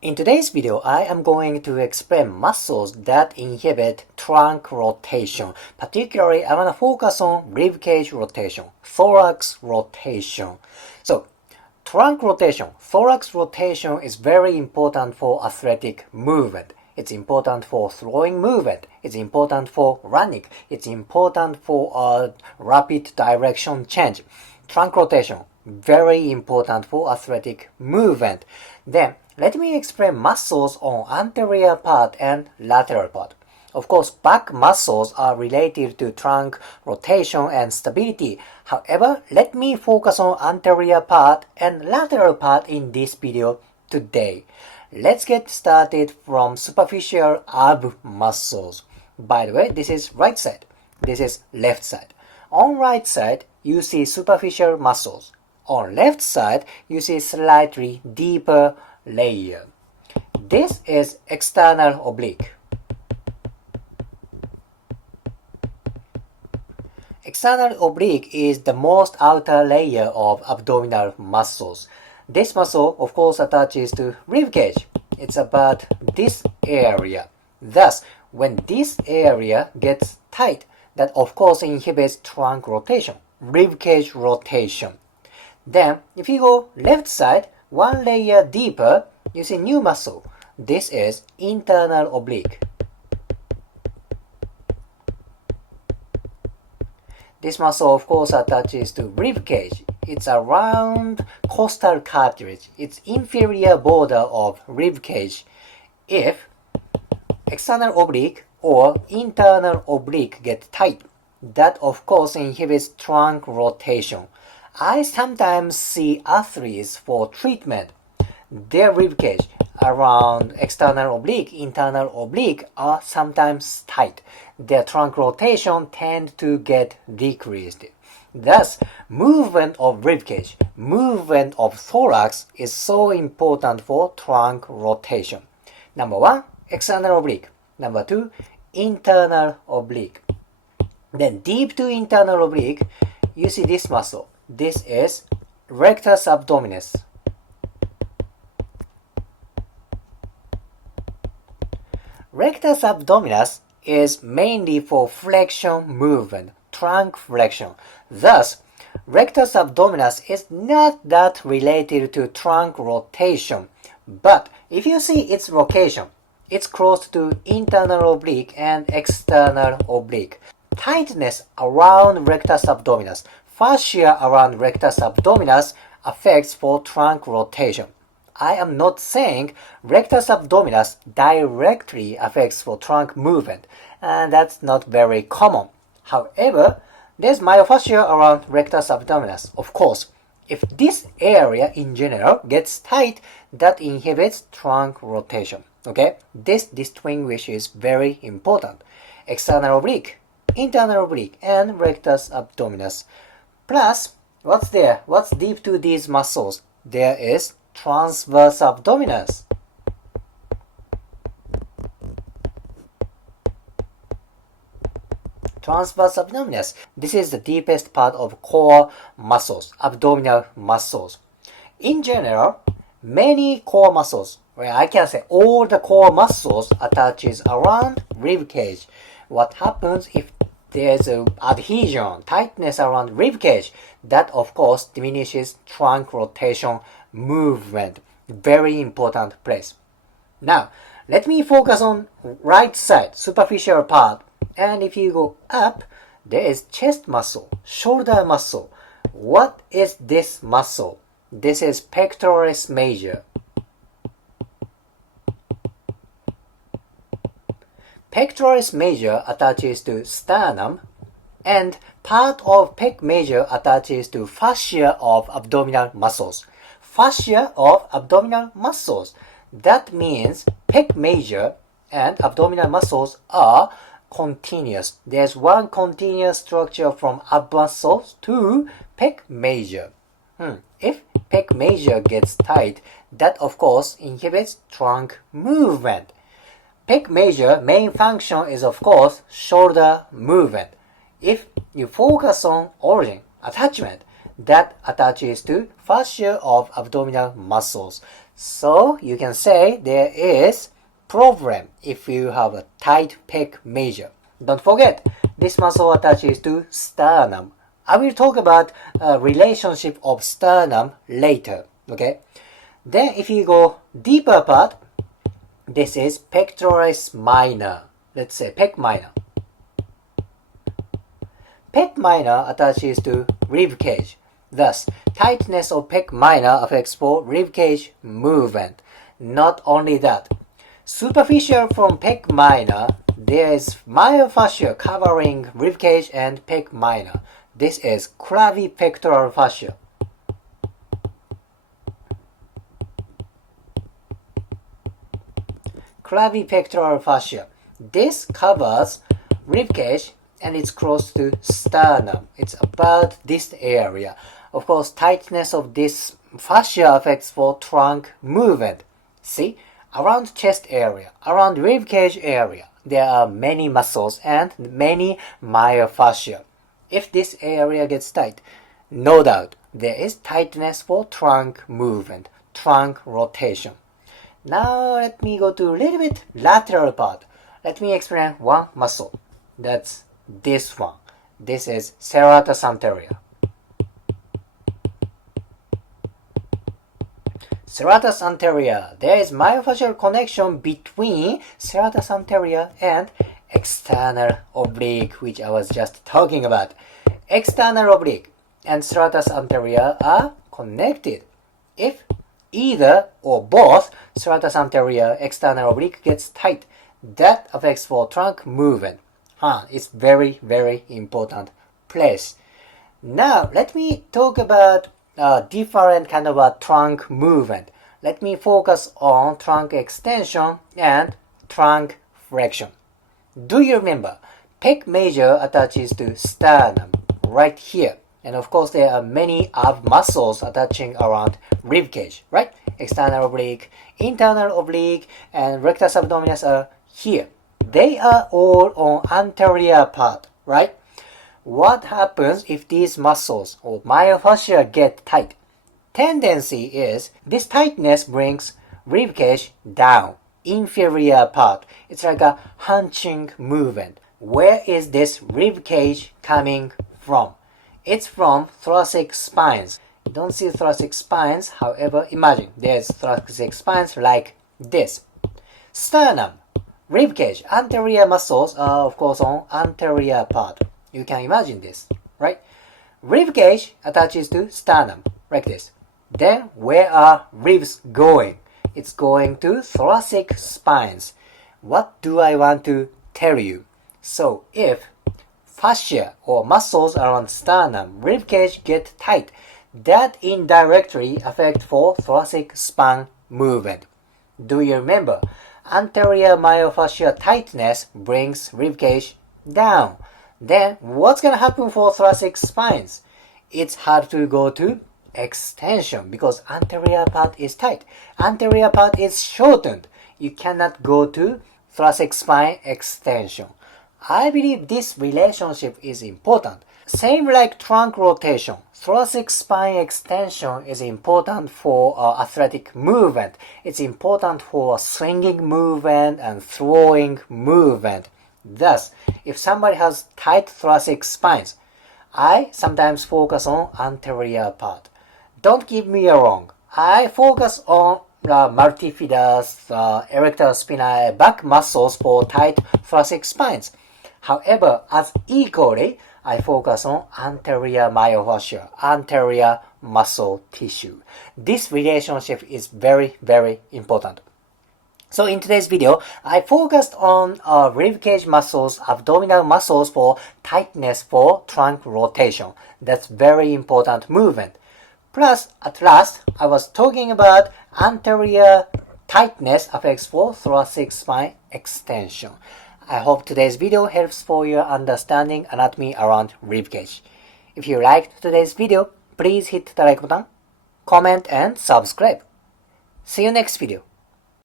In today's video, I am going to explain muscles that inhibit trunk rotation. Particularly, I want to focus on ribcage rotation, thorax rotation. So, trunk rotation, thorax rotation is very important for athletic movement. It's important for throwing movement. It's important for running. It's important for a rapid direction change. Trunk rotation, very important for athletic movement. Then, let me explain muscles on anterior part and lateral part. Of course, back muscles are related to trunk rotation and stability. However, let me focus on anterior part and lateral part in this video today. Let's get started from superficial ab muscles. By the way, this is right side. This is left side. On right side, you see superficial muscles. On left side, you see slightly deeper layer. This is external oblique. External oblique is the most outer layer of abdominal muscles. This muscle, of course, attaches to ribcage. It's about this area. Thus, when this area gets tight, that of course inhibits trunk rotation, ribcage rotation. Then, if you go left side, one layer deeper, you see new muscle. This is internal oblique. This muscle, of course, attaches to ribcage. It's around costal cartilage. It's inferior border of ribcage. If external oblique or internal oblique get tight, that of course inhibits trunk rotation. I sometimes see athletes for treatment. Their ribcage around external oblique, internal oblique are sometimes tight. Their trunk rotation tend to get decreased. Thus, movement of ribcage, movement of thorax is so important for trunk rotation. Number one, external oblique. Number two, internal oblique. Then deep to internal oblique, you see this muscle. This is rectus abdominis. Rectus abdominis is mainly for flexion movement, trunk flexion. Thus, rectus abdominis is not that related to trunk rotation. But if you see its location, it's close to internal oblique and external oblique. Tightness around rectus abdominis, fascia around rectus abdominis affects for trunk rotation. I am not saying rectus abdominis directly affects for trunk movement, and that's not very common. However, there's myofascia around rectus abdominis. Of course, if this area in general gets tight, that inhibits trunk rotation. Okay, this distinguish is very important. External oblique, internal oblique, and rectus abdominis. Plus, what's there? What's deep to these muscles? There is transverse abdominis. Transverse abdominis. This is the deepest part of core muscles, abdominal muscles. In general, many core muscles, well, I can say all the core muscles attaches around ribcage. What happens if there's an adhesion, tightness around ribcage? That of course diminishes trunk rotation movement. Very important place. Now, let me focus on right side, superficial part. And if you go up, there is chest muscle, shoulder muscle. What is this muscle? This is pectoralis major. Pectoralis major attaches to sternum, and part of pec major attaches to fascia of abdominal muscles. Fascia of abdominal muscles. That means pec major and abdominal muscles are continuous. There's one continuous structure from ab muscles to pec major. If pec major gets tight, that of course inhibits trunk movement. Pec major main function is of course shoulder movement. If you focus on origin, attachment, that attaches to fascia of abdominal muscles. So you can say there is problem if you have a tight pec major. Don't forget, this muscle attaches to sternum. I will talk about a relationship of sternum later, okay? Then if you go deeper part, this is pectoralis minor. Let's say pec minor. Pec minor attaches to rib cage. Thus, tightness of pec minor affects for rib cage movement. Not only that, superficial from pec minor, there is myofascia covering rib cage and pec minor. This is clavipectoral fascia. Clavipectoral fascia. This covers rib cage and it's close to sternum. It's about this area. Of course, tightness of this fascia affects for trunk movement. See, around chest area, around rib cage area, there are many muscles and many myofascia. If this area gets tight, no doubt there is tightness for trunk movement, trunk rotation. Now let me go to a little bit lateral part. Let me explain one muscle. That's this one. This is serratus anterior. Serratus anterior. There is myofascial connection between serratus anterior and external oblique, which I was just talking about. External oblique and serratus anterior are connected. If either or both serratus anterior external oblique gets tight, that affects for trunk movement. It's very, very important place. Now, let me talk about different kind of a trunk movement. Let me focus on trunk extension and trunk flexion. Do you remember? Pec major attaches to sternum right here. And of course, there are many ab muscles attaching around rib cage, right? External oblique, internal oblique, and rectus abdominis are here. They are all on anterior part, right? What happens if these muscles or myofascia get tight? Tendency is this tightness brings rib cage down, inferior part. It's like a hunching movement. Where is this rib cage coming from? It's from thoracic spines. You don't see thoracic spines, however, imagine there's thoracic spines like this. Sternum, rib cage, anterior muscles are of course on anterior part. You can imagine this, right? Rib cage attaches to sternum, like this. Then where are ribs going? It's going to thoracic spines. What do I want to tell you? So if fascia or muscles around sternum, rib cage get tight, that indirectly affect for thoracic spine movement. Do you remember? Anterior myofascial tightness brings rib cage down. Then what's going to happen for thoracic spines? It's hard to go to extension because anterior part is tight. Anterior part is shortened. You cannot go to thoracic spine extension. I believe this relationship is important. Same like trunk rotation. Thoracic spine extension is important for athletic movement. It's important for swinging movement and throwing movement. Thus, if somebody has tight thoracic spines, I sometimes focus on anterior part. Don't get me wrong. I focus on multifidus, erector spinae, back muscles for tight thoracic spines. However, as equally, I focus on anterior myofascia, anterior muscle tissue. This relationship is very, very important. So in today's video, I focused on rib cage muscles, abdominal muscles for tightness for trunk rotation. That's very important movement. Plus, at last, I was talking about anterior tightness affects for thoracic spine extension. I hope today's video helps for your understanding anatomy around rib cage. If you liked today's video, please hit the like button, comment and subscribe. See you next video.